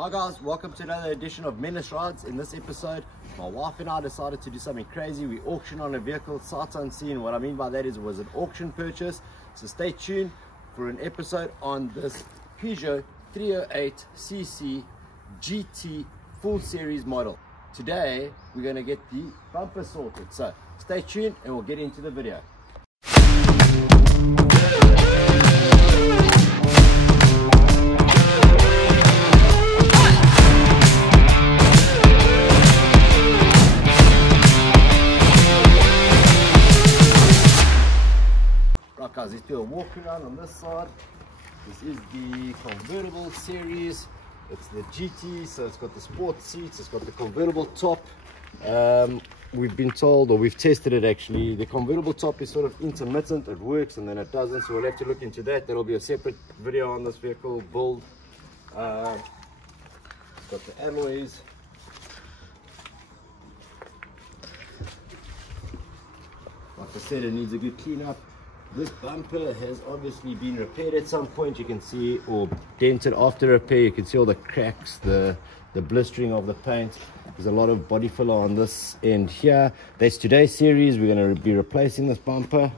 Hi guys, welcome to another edition of Menace Rides. In this episode, my wife and I decided to do something crazy. We auctioned on a vehicle, sight unseen. What I mean by that is it was an auction purchase. So stay tuned for an episode on this Peugeot 308cc GT full series model. Today, we're going to get the bumper sorted. So stay tuned and we'll get into the video. Right guys, let's do a walk around on this side. This is the convertible series. It's the GT, so it's got the sport seats, it's got the convertible top. We've been told, or we've tested it actually, the convertible top is sort of intermittent, it works and then it doesn't, so we'll have to look into that. That'll be a separate video on this vehicle build. It's got the alloys. Like I said, it needs a good clean up. This bumper has obviously been repaired at some point, you can see, or dented after repair. You can see all the cracks, the blistering of the paint. There's a lot of body filler on this end here. That's today's series. We're going to be replacing this bumper.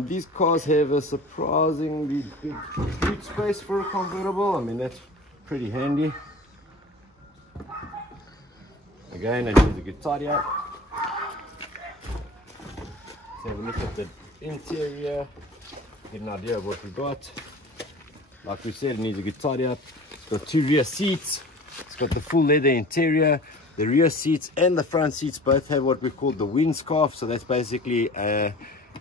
These cars have a surprisingly big boot space for a convertible. I mean, that's pretty handy. Again, it needs a good tidy up. Let's have a look at the interior, get an idea of what we got. Like we said, it needs a good tidy up. It's got two rear seats, it's got the full leather interior. The rear seats and the front seats both have what we call the wind scarf, so that's basically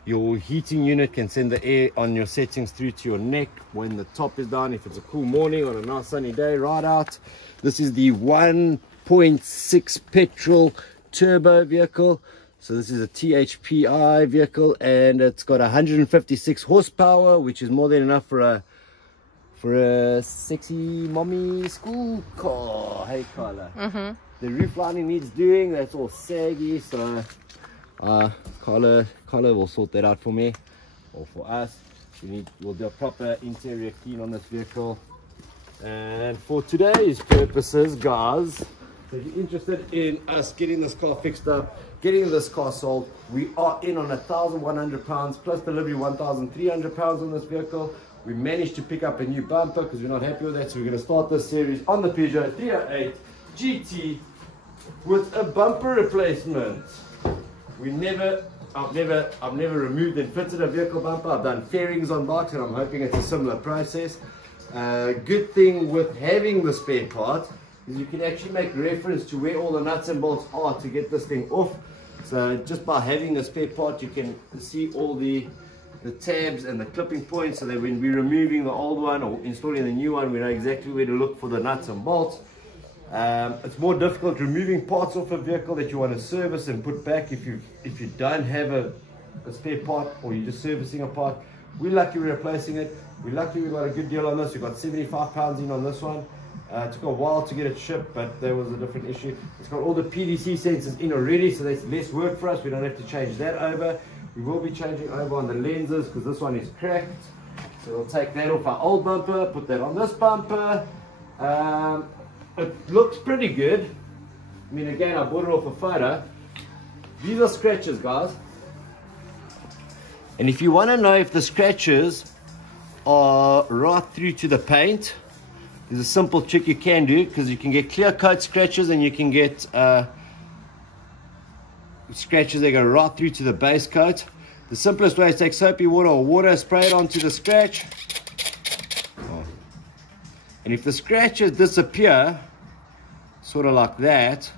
your heating unit can send the air on your settings through to your neck when the top is down, if it's a cool morning on a nice sunny day right out. This is the 1.6 petrol turbo vehicle. So this is a THP vehicle and it's got 156 horsepower, which is more than enough for a sexy mommy school car. Hey Carla. The roof lining needs doing, that's all saggy, so Carla will sort that out for me, or for us. We'll do a proper interior clean on this vehicle. And for today's purposes, guys, so if you're interested in us getting this car fixed up, getting this car sold, we are in on £1,100 plus delivery £1,300 on this vehicle. We managed to pick up a new bumper because we're not happy with that, so we're going to start this series on the Peugeot 308 GT with a bumper replacement. I've never removed and fitted a vehicle bumper. I've done fairings on bikes and I'm hoping it's a similar process. Good thing with having the spare part is you can actually make reference to where all the nuts and bolts are to get this thing off. So just by having the spare part, you can see all the tabs and the clipping points, so that when we're removing the old one or installing the new one, we know exactly where to look for the nuts and bolts. It's more difficult removing parts off a vehicle that you want to service and put back if you don't have a spare part, or you're just servicing a part. We're lucky we're replacing it. We're lucky we got a good deal on this. We got £75 in on this one. It took a while to get it shipped, but there was a different issue. It's got all the PDC sensors in already, so that's less work for us. We don't have to change that over. We will be changing over on the lenses because this one is cracked. So we'll take that off our old bumper, put that on this bumper. It looks pretty good. I mean, again, I bought it off a photo. These are scratches, guys. And if you want to know if the scratches are right through to the paint, there's a simple trick you can do, because you can get clear coat scratches and you can get scratches that go right through to the base coat. The simplest way is take soapy water or water, spray it onto the scratch. And if the scratches disappear, sort of like that,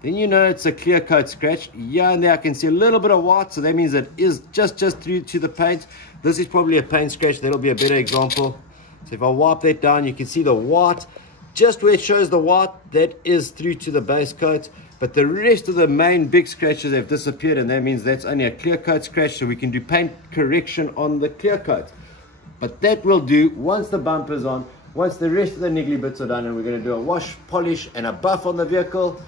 then you know it's a clear coat scratch. Yeah, and there I can see a little bit of white, so that means it is just through to the paint. This is probably a paint scratch, that'll be a better example. So if I wipe that down, you can see the white, just where it shows the white, that is through to the base coat. But the rest of the main big scratches have disappeared, and that means that's only a clear coat scratch, so we can do paint correction on the clear coat. But that will do once the bumper's on, once the rest of the niggly bits are done, and we're going to do a wash, polish, and a buff on the vehicle,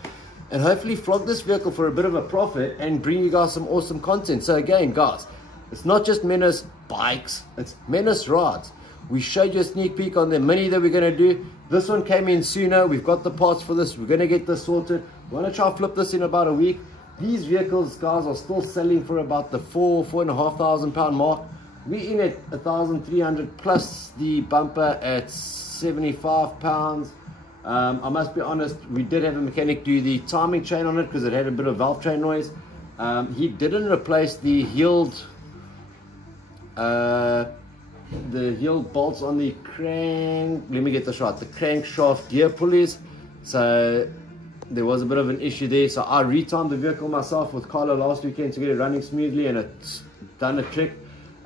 and hopefully flog this vehicle for a bit of a profit and bring you guys some awesome content. So again, guys, it's not just Menace bikes, it's Menace rides. We showed you a sneak peek on the Mini that we're going to do. This one came in sooner. We've got the parts for this. We're going to get this sorted. We're going to try and flip this in about a week. These vehicles, guys, are still selling for about the £4,500 mark. We're in at 1,300 plus the bumper at £75. I must be honest, we did have a mechanic do the timing chain on it because it had a bit of valve train noise. He didn't replace the heeled bolts on the crank. Let me get this right. The crankshaft gear pulleys. So there was a bit of an issue there. So I retimed the vehicle myself with Carlo last weekend to get it running smoothly, and it's done a trick.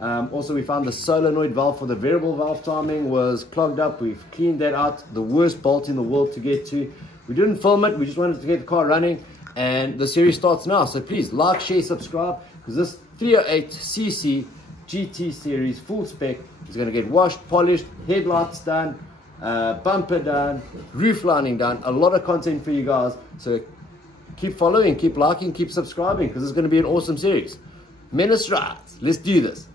Also, we found the solenoid valve for the variable valve timing was clogged up. We've cleaned that out. The worst bolt in the world to get to. We didn't film it. We just wanted to get the car running, and the series starts now. So please like, share, subscribe, because this 308cc GT series full spec is going to get washed, polished, headlights done, bumper done, roof lining done. A lot of content for you guys. So keep following, keep liking, keep subscribing, because it's going to be an awesome series. Menace rides. Let's do this.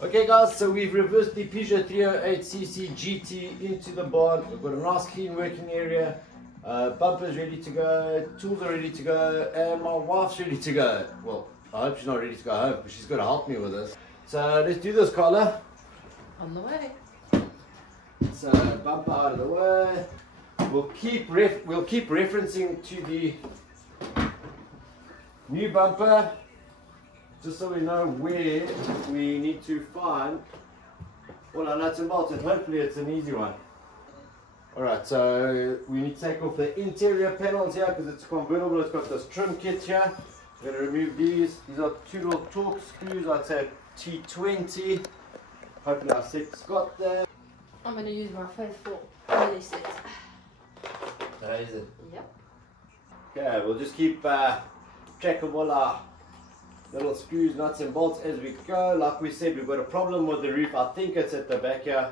Okay guys, so we've reversed the Peugeot 308cc GT into the barn. We've got a nice clean working area. Bumper's ready to go, tools are ready to go, and my wife's ready to go. Well, I hope she's not ready to go home, but she's got to help me with this. So let's do this, Carla. On the way. So bumper out of the way. We'll keep referencing to the new bumper, just so we know where we need to find all our nuts and bolts, and hopefully it's an easy one. Alright, so we need to take off the interior panels here because it's convertible. It's got this trim kit here. We're going to remove these. These are two little torque screws. I'd say T20. Hopefully our set's got them. I'm going to use my faithful early set. That is it. Yep. Okay, we'll just keep track of all our little screws, nuts and bolts as we go. Like we said, we've got a problem with the roof. I think it's at the back here.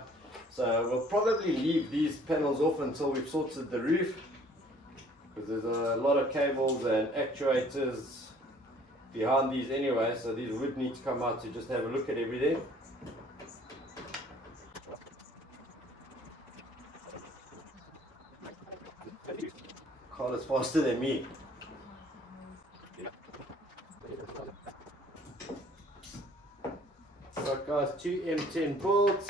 So we'll probably leave these panels off until we've sorted the roof, because there's a lot of cables and actuators behind these anyway, so these would need to come out to just have a look at everything. Carl is faster than me. Right guys, two M10 bolts.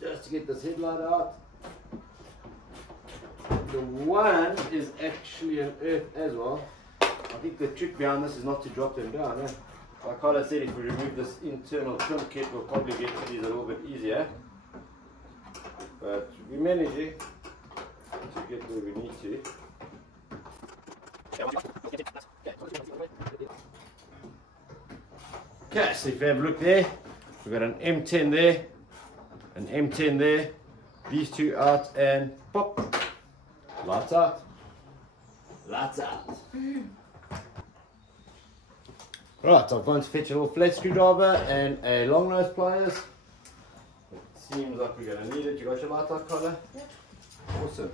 Just to get this headlight out. The one is actually an earth as well. I think the trick behind this is not to drop them down. Like Carla said, if we remove this internal trim kit, we'll probably get to these a little bit easier. But we manage it to get where we need to. Okay, so if you have a look there, we've got an M10 there, an M10 there, these two out, and pop, lights out, lights out. Right, I've gone to fetch a little flat screwdriver and a long nose pliers. It seems like we're going to need it. You got your light out, Carla? Yep. Awesome.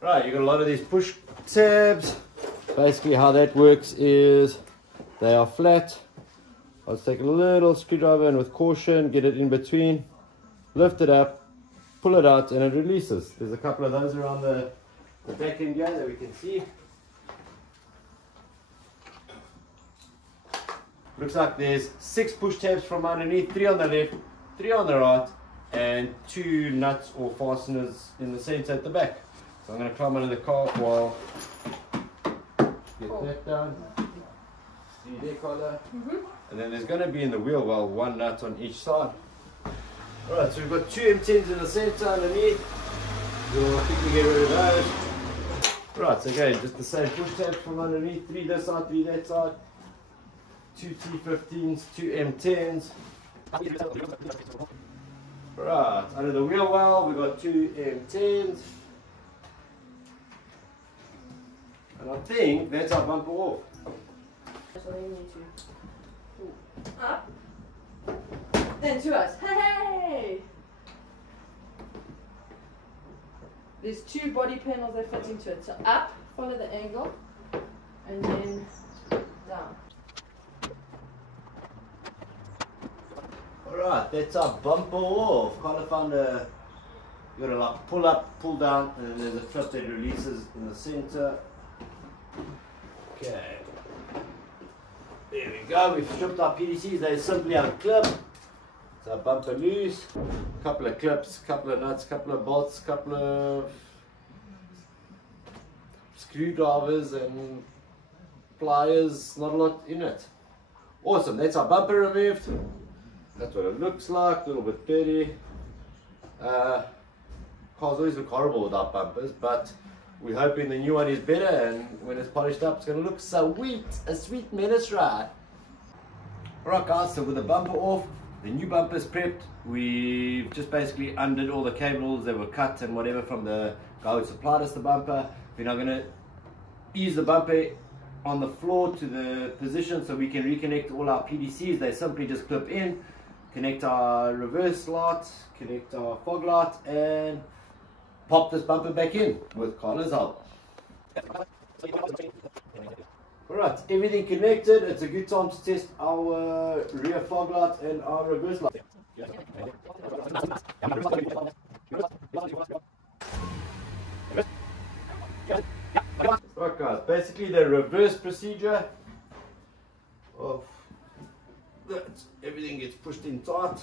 Right, you got a lot of these push tabs. Basically how that works is they are flat. I'll just take a little screwdriver and with caution get it in between, lift it up, pull it out, and it releases. There's a couple of those around the back end here that we can see. Looks like there's 6 push tabs from underneath, 3 on the left, 3 on the right, and 2 nuts or fasteners in the center at the back. So I'm going to climb under the car while get that down. See there, Carla? And then there's going to be in the wheel well 1 nut on each side. Alright, so we've got 2 M10s in the center underneath. We'll quickly get rid of those. Right, so again, just the same push tabs from underneath, 3 this side, 3 that side. 2 T15s, 2 M10s. Right, under the wheel well, we've got 2 M10s. And I think that's our bumper off. So they need to up, then to us. Hey! There's 2 body panels that fit into it. So up, follow the angle, and then down. Alright, that's our bumper off. Kind of found a, you gotta like pull up, pull down, and then there's a clip that releases in the center. Okay. There we go, we've stripped our PDCs, they simply have a clip. So our bumper loose, a couple of clips, couple of nuts, couple of bolts, couple of screwdrivers and pliers, not a lot in it. Awesome, that's our bumper removed. That's what it looks like, a little bit dirty. Cars always look horrible without bumpers, but we're hoping the new one is better, and when it's polished up, it's going to look sweet, a sweet menace ride. Alright guys, so with the bumper off, the new bumper is prepped. We've just basically undid all the cables that were cut and whatever from the guy who supplied us the bumper. We're now going to ease the bumper on the floor to the position so we can reconnect all our PDCs. They simply just clip in, connect our reverse light, connect our fog light, and pop this bumper back in with Carla's help. Alright, everything connected. It's a good time to test our rear fog light and our reverse light. Right guys, basically the reverse procedure of that, everything gets pushed in tight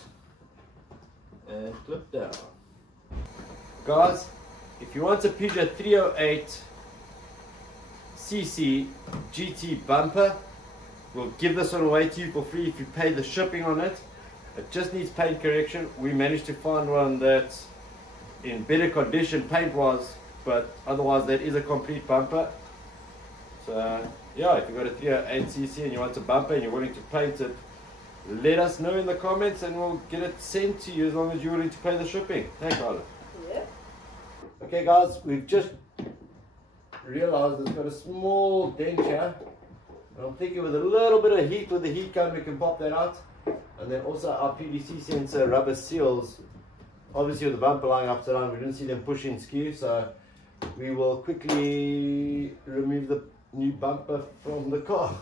and clipped down. Guys, if you want a Peugeot 308cc GT bumper, we'll give this one away to you for free if you pay the shipping on it. It just needs paint correction. We managed to find one that's in better condition paint-wise, but otherwise that is a complete bumper. So yeah, if you've got a 308cc and you want a bumper and you're willing to paint it, let us know in the comments and we'll get it sent to you as long as you're willing to pay the shipping. Hey Carla. Yeah. Okay guys, we've just realized it's got a small dent here. And I'm thinking with a little bit of heat with the heat gun we can pop that out. And then also our PDC sensor rubber seals. Obviously with the bumper lying upside down, we didn't see them push in skew, so we will quickly remove the new bumper from the car.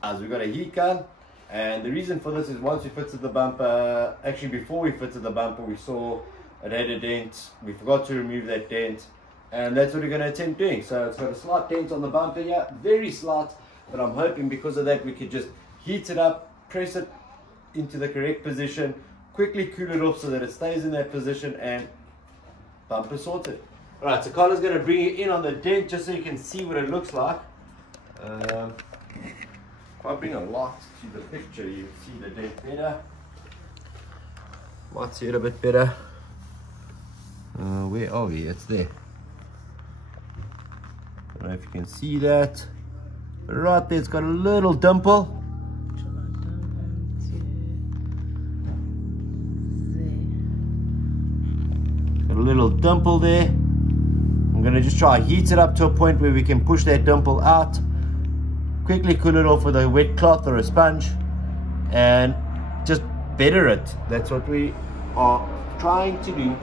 As we've got a heat gun, and the reason for this is once we fitted the bumper, actually before we fitted the bumper, we saw it had a dent. We forgot to remove that dent, and that's what we're going to attempt doing. So it's got a slight dent on the bumper here, very slight, but I'm hoping because of that we could just heat it up, press it into the correct position, quickly cool it off so that it stays in that position, and bumper sorted. Alright, so Carla's going to bring it in on the dent just so you can see what it looks like. If I bring a light to the picture, you see the dent better. Might see it a bit better. Where are we? It's there. I don't know if you can see that. Right there, it's got a little dimple. Got a little dimple there. I'm going to just try to heat it up to a point where we can push that dimple out. Quickly cool it off with a wet cloth or a sponge and just better it. That's what we are trying to do.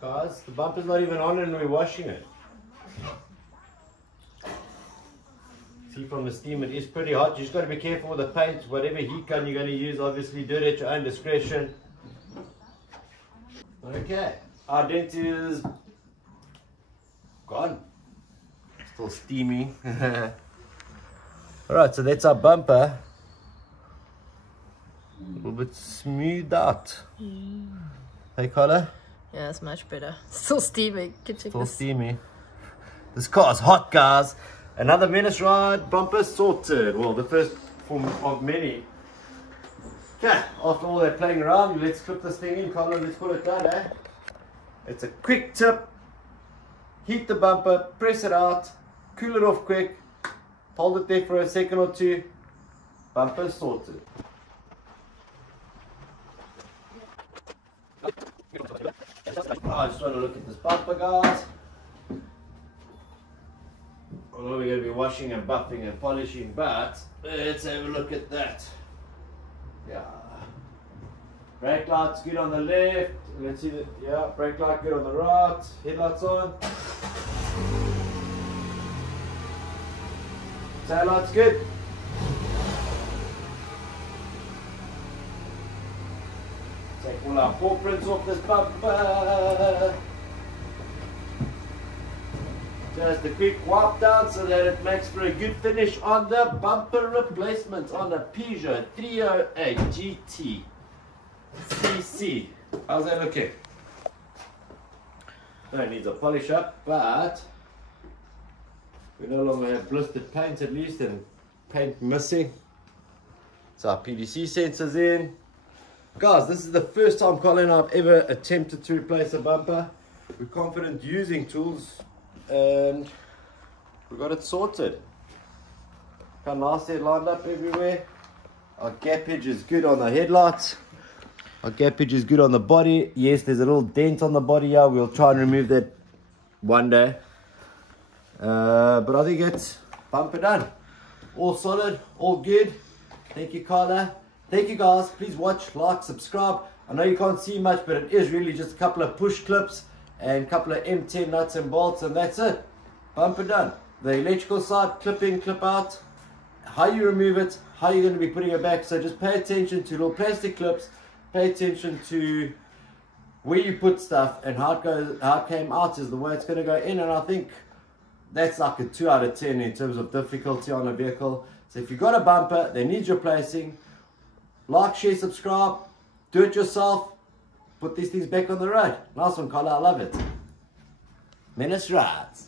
Guys, the bumper's not even on and we're washing it. See from the steam it is pretty hot. You just got to be careful with the paint. Whatever heat gun you're going to use, obviously do it at your own discretion. Okay, our dent is gone. Still steamy. Alright, so that's our bumper. A little bit smoothed out. Hey Carla? Yeah, it's much better. Still steamy. Still steamy. This car is hot, guys. Another menace ride, bumper sorted. Well, the first form of many. Okay, after all that playing around, let's clip this thing in, Carla. Let's call it done, eh? It's a quick tip. Heat the bumper, press it out, cool it off quick, hold it there for a second or two. Bumper sorted. I just want to look at this bumper, guys. Although we're going to be washing and buffing and polishing, but let's have a look at that. Yeah. Brake light's good on the left. Let's see that. Yeah, brake light good on the right. Headlights on. Tail light's good. Take all our paw prints off this bumper. Just a quick wipe down so that it makes for a good finish on the bumper replacement on the Peugeot 308 GT CC. How's that looking? No, it needs a polish up, but we no longer have blistered paint at least, and paint missing. So our PDC sensors in. Guys, this is the first time Colin and I have ever attempted to replace a bumper. We're confident using tools and we got it sorted. Kind of nicely lined up everywhere. Our gappage is good on the headlights. Our gappage is good on the body. Yes, there's a little dent on the body here. We'll try and remove that one day. But I think it's bumper done. All solid, all good. Thank you, Carla. Thank you, guys. Please watch, like, subscribe. I know you can't see much, but it is really just a couple of push clips and a couple of M10 nuts and bolts, and that's it. Bumper done. The electrical side, clip in, clip out. How you remove it, how you're going to be putting it back. So just pay attention to little plastic clips. Pay attention to where you put stuff, and how it goes, how it came out is the way it's going to go in. And I think that's like a 2 out of 10 in terms of difficulty on a vehicle. So if you've got a bumper that needs replacing, like, share, subscribe, do it yourself, put these things back on the road. Nice one, Carla, I love it. Menace rides.